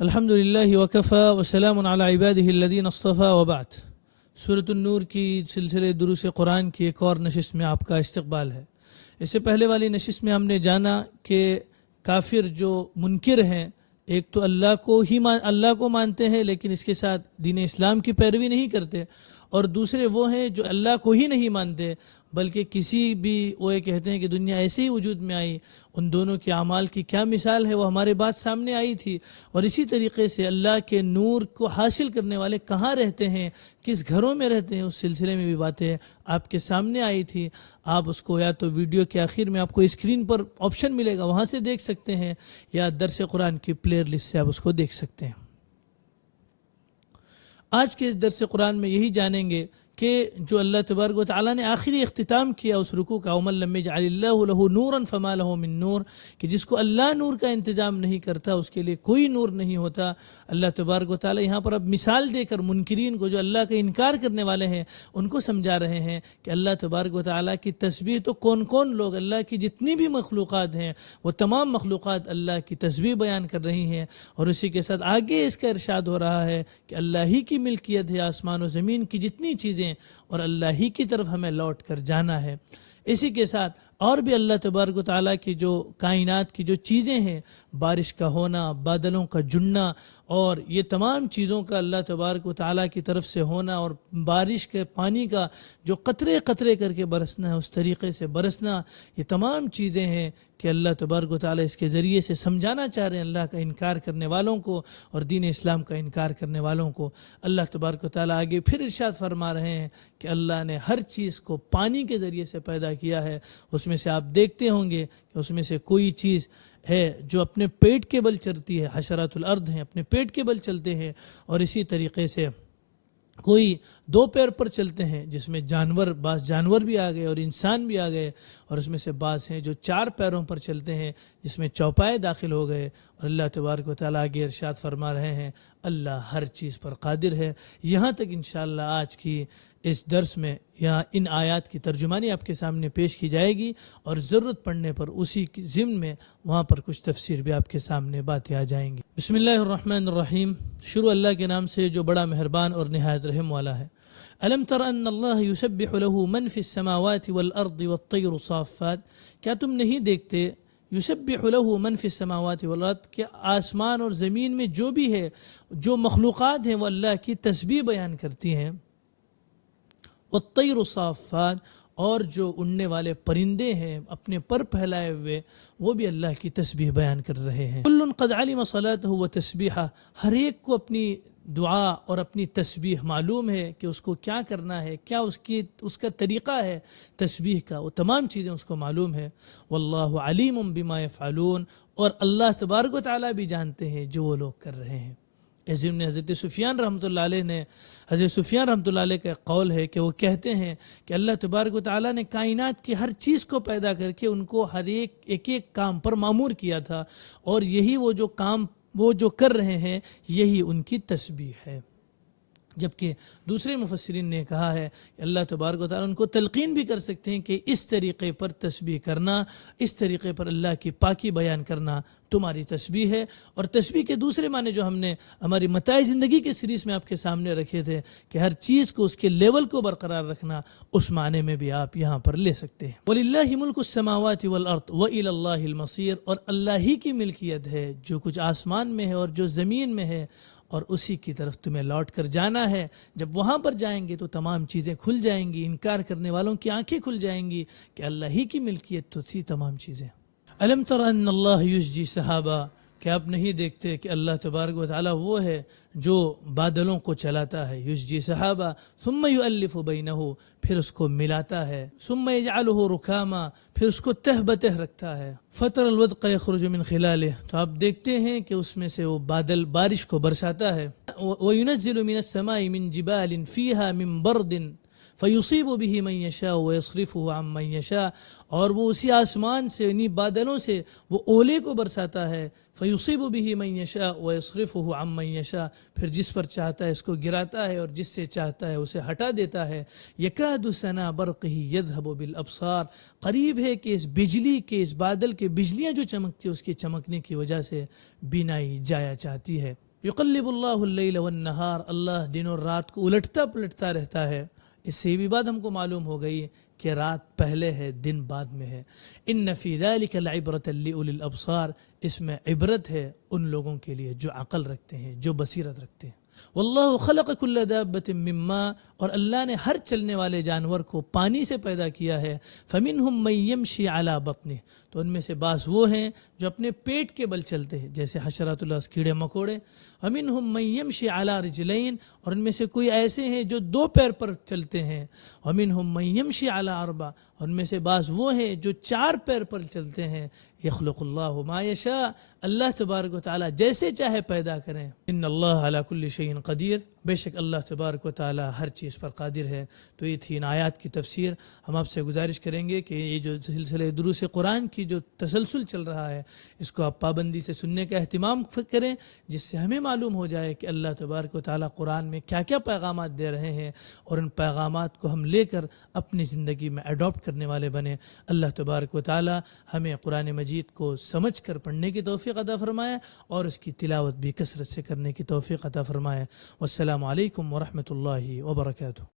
الحمد للہ وکفا وسلام علی عبادہ الذین اصطفیٰ وبعد۔ سورۃ النور کی سلسلے دروس قرآن کی ایک اور نشست میں آپ کا استقبال ہے۔ اس سے پہلے والی نشست میں ہم نے جانا کہ کافر جو منکر ہیں، ایک تو اللہ کو مانتے ہیں لیکن اس کے ساتھ دین اسلام کی پیروی نہیں کرتے، اور دوسرے وہ ہیں جو اللہ کو ہی نہیں مانتے بلکہ کسی بھی، وہ یہ کہتے ہیں کہ دنیا ایسے ہی وجود میں آئی۔ ان دونوں کے اعمال کی کیا مثال ہے وہ ہمارے بات سامنے آئی تھی، اور اسی طریقے سے اللہ کے نور کو حاصل کرنے والے کہاں رہتے ہیں، کس گھروں میں رہتے ہیں، اس سلسلے میں بھی باتیں آپ کے سامنے آئی تھی۔ آپ اس کو یا تو ویڈیو کے آخر میں آپ کو اسکرین پر آپشن ملے گا، وہاں سے دیکھ سکتے ہیں، یا درس قرآن کی پلیئر لسٹ سے آپ اس کو دیکھ سکتے ہیں۔ آج کے اس درس قرآن میں یہی جانیں گے کہ جو اللہ تبارک و تعالیٰ نے آخری اختتام کیا اس رکوع کا، وَمَن لَّمْ يَجْعَلِ اللَّهُ لَهُ نُورًا فَمَا لَهُ مِن نور، کہ جس کو اللہ نور کا انتظام نہیں کرتا اس کے لیے کوئی نور نہیں ہوتا۔ اللہ تبارک و تعالیٰ یہاں پر اب مثال دے کر منکرین کو، جو اللہ کا انکار کرنے والے ہیں، ان کو سمجھا رہے ہیں کہ اللہ تبارک و تعالیٰ کی تسبیح تو کون کون لوگ، اللہ کی جتنی بھی مخلوقات ہیں وہ تمام مخلوقات اللہ کی تسبیح بیان کر رہی ہیں، اور اسی کے ساتھ آگے اس کا ارشاد ہو رہا ہے کہ اللہ ہی کی ملکیت ہے آسمان و زمین کی جتنی چیزیں، اور اللہ ہی کی طرف ہمیں لوٹ کر جانا ہے۔ اسی کے ساتھ اور بھی اللہ تبارک و تعالیٰ کی جو کائنات کی جو چیزیں ہیں، بارش کا ہونا، بادلوں کا جڑنا، اور یہ تمام چیزوں کا اللہ تبارک و تعالیٰ کی طرف سے ہونا، اور بارش کے پانی کا جو قطرے قطرے کر کے برسنا ہے اس طریقے سے برسنا، یہ تمام چیزیں ہیں کہ اللہ تبارک و تعالیٰ اس کے ذریعے سے سمجھانا چاہ رہے ہیں اللہ کا انکار کرنے والوں کو اور دین اسلام کا انکار کرنے والوں کو۔ اللہ تبارک و تعالیٰ آگے پھر ارشاد فرما رہے ہیں کہ اللہ نے ہر چیز کو پانی کے ذریعے سے پیدا کیا ہے۔ اس میں سے آپ دیکھتے ہوں گے کہ اس میں سے کوئی چیز ہے جو اپنے پیٹ کے بل چلتی ہے، حشرات الارض ہیں، اپنے پیٹ کے بل چلتے ہیں، اور اسی طریقے سے کوئی دو پیر پر چلتے ہیں جس میں بعض جانور بھی آ گئے اور انسان بھی آ گئے، اور اس میں سے بعض ہیں جو چار پیروں پر چلتے ہیں جس میں چوپائے داخل ہو گئے، اور اللہ تبارک و تعالیٰ آگے ارشاد فرما رہے ہیں اللہ ہر چیز پر قادر ہے۔ یہاں تک انشاءاللہ آج کی اس درس میں یا ان آیات کی ترجمانی آپ کے سامنے پیش کی جائے گی، اور ضرورت پڑنے پر اسی کی ضمن میں وہاں پر کچھ تفسیر بھی آپ کے سامنے باتیں آ جائیں گی۔ بسم اللہ الرحمن الرحیم، شروع اللہ کے نام سے جو بڑا مہربان اور نہایت رحم والا ہے۔ الم تر ان اللہ یسبح له من فی السماوات والارض والطیر صافات، کیا تم نہیں دیکھتے یسبح له من فی السماوات والارض، کہ آسمان اور زمین میں جو بھی ہے، جو مخلوقات ہیں وہ اللہ کی تسبیح بیان کرتی ہیں، والطیر صافات، اور جو اڑنے والے پرندے ہیں اپنے پر پھیلائے ہوئے وہ بھی اللہ کی تسبیح بیان کر رہے ہیں۔ کل قد علم صلاته وتسبیحہ، ہر ایک کو اپنی دعا اور اپنی تسبیح معلوم ہے کہ اس کو کیا کرنا ہے، کیا اس کا طریقہ ہے تسبیح کا، وہ تمام چیزیں اس کو معلوم ہے۔ واللہ علیم بما یفعلون، اور اللہ تبارک و تعالیٰ بھی جانتے ہیں جو وہ لوگ کر رہے ہیں۔ اس ضمن حضرت سفیان رحمۃ اللہ علیہ کا قول ہے کہ وہ کہتے ہیں کہ اللہ تبارک و تعالیٰ نے کائنات کی ہر چیز کو پیدا کر کے ان کو ہر ایک کام پر مامور کیا تھا، اور یہی وہ جو کام وہ جو کر رہے ہیں یہی ان کی تسبیح ہے۔ جبکہ دوسرے مفسرین نے کہا ہے کہ اللہ تبارک و تعالیٰ ان کو تلقین بھی کر سکتے ہیں کہ اس طریقے پر تسبیح کرنا، اس طریقے پر اللہ کی پاکی بیان کرنا تمہاری تسبیح ہے۔ اور تسبیح کے دوسرے معنی جو ہم نے ہماری متاع زندگی کے سیریز میں آپ کے سامنے رکھے تھے کہ ہر چیز کو اس کے لیول کو برقرار رکھنا، اس معنی میں بھی آپ یہاں پر لے سکتے ہیں۔ وَلِلَّهِ مُلْكُ السَّمَاوَاتِ وَالْأَرْضِ وَإِلَى اللَّهِ الْمَصِيرُ، اور اللہ ہی کی ملکیت ہے جو کچھ آسمان میں ہے اور جو زمین میں ہے، اور اسی کی طرف تمہیں لوٹ کر جانا ہے۔ جب وہاں پر جائیں گے تو تمام چیزیں کھل جائیں گی، انکار کرنے والوں کی آنکھیں کھل جائیں گی کہ اللہ ہی کی ملکیت تو تھی تمام چیزیں۔ الم تر ان اللہ یسجی سحابا، کہ آپ نہیں دیکھتے کہ اللہ تبارک و تعالیٰ وہ ہے جو بادلوں کو چلاتا ہے، یسجی سحابا ثم یؤلف بینہ، پھر اس کو ملاتا ہے، ثم یجعلہ رکاما، پھر اس کو تہ بتہ رکھتا ہے، فطر الودق یخرج من خلالہ، تو آپ دیکھتے ہیں کہ اس میں سے وہ بادل بارش کو برساتا ہے، وینزل من السماء من جبال فیہا من برد فیصیب به من یشاء ویصرفہ عن من یشاء، اور وہ اسی آسمان سے انہی بادلوں سے وہ اولے کو برساتا ہے، فیصیب به من یشاء ویصرفہ عن من یشاء، پھر جس پر چاہتا ہے اس کو گراتا ہے اور جس سے چاہتا ہے اسے ہٹا دیتا ہے۔ یکاد سنا برقہ یذہب بالابصار، قریب ہے کہ اس بجلی کے، اس بادل کے بجلیاں جو چمکتی ہے اس کے چمکنے کی وجہ سے بینائی جایا چاہتی ہے۔ یقلب اللہ اللیل والنہار، اللہ دن اور رات کو الٹتا پلٹتا رہتا ہے۔ اس سے یہ بھی بات ہم کو معلوم ہو گئی کہ رات پہلے ہے دن بعد میں ہے۔ ان فی ذلک لعبرۃ لأولی الابصار، اس میں عبرت ہے ان لوگوں کے لیے جو عقل رکھتے ہیں، جو بصیرت رکھتے ہیں۔ واللہ خلق کل دابۃ من ماء، اور اللہ نے ہر چلنے والے جانور کو پانی سے پیدا کیا ہے۔ فمنہم من یمشی علی بطنہ، تو ان میں سے بعض وہ ہیں جو اپنے پیٹ کے بل چلتے ہیں، جیسے حشرات اللہ، کیڑے مکوڑے۔ ومنہم من یمشی علی رجلین، اور ان میں سے کوئی ایسے ہیں جو دو پیر پر چلتے ہیں۔ ومنہم من یمشی علی اربع، اور ان میں سے بعض وہ ہیں جو چار پیر پر چلتے ہیں۔ یخلق اللہ ما یشاء، اللہ تبارک و تعالی جیسے چاہے پیدا کریں۔ ان اللہ علی کل شیء قدیر، بے شک اللہ تبارک و تعالی ہر چیز پر قادر ہے۔ تو یہ تھی ان آیات کی تفسیر۔ ہم آپ سے گزارش کریں گے کہ یہ جو سلسلہ دروس قرآن کی جو تسلسل چل رہا ہے، اس کو آپ پابندی سے سننے کا اہتمام کریں، جس سے ہمیں معلوم ہو جائے کہ اللہ تبارک و تعالی قرآن میں کیا کیا پیغامات دے رہے ہیں، اور ان پیغامات کو ہم لے کر اپنی زندگی میں اڈاپٹ کرنے والے بنیں۔ اللہ تبارک و تعالی ہمیں قرآن مجید کو سمجھ کر پڑھنے کی توفیق عطا فرمائے، اور اس کی تلاوت بھی کثرت سے کرنے کی توفیق عطا فرمائے۔ والسلام علیکم ورحمۃ اللہ وبرکاتہ۔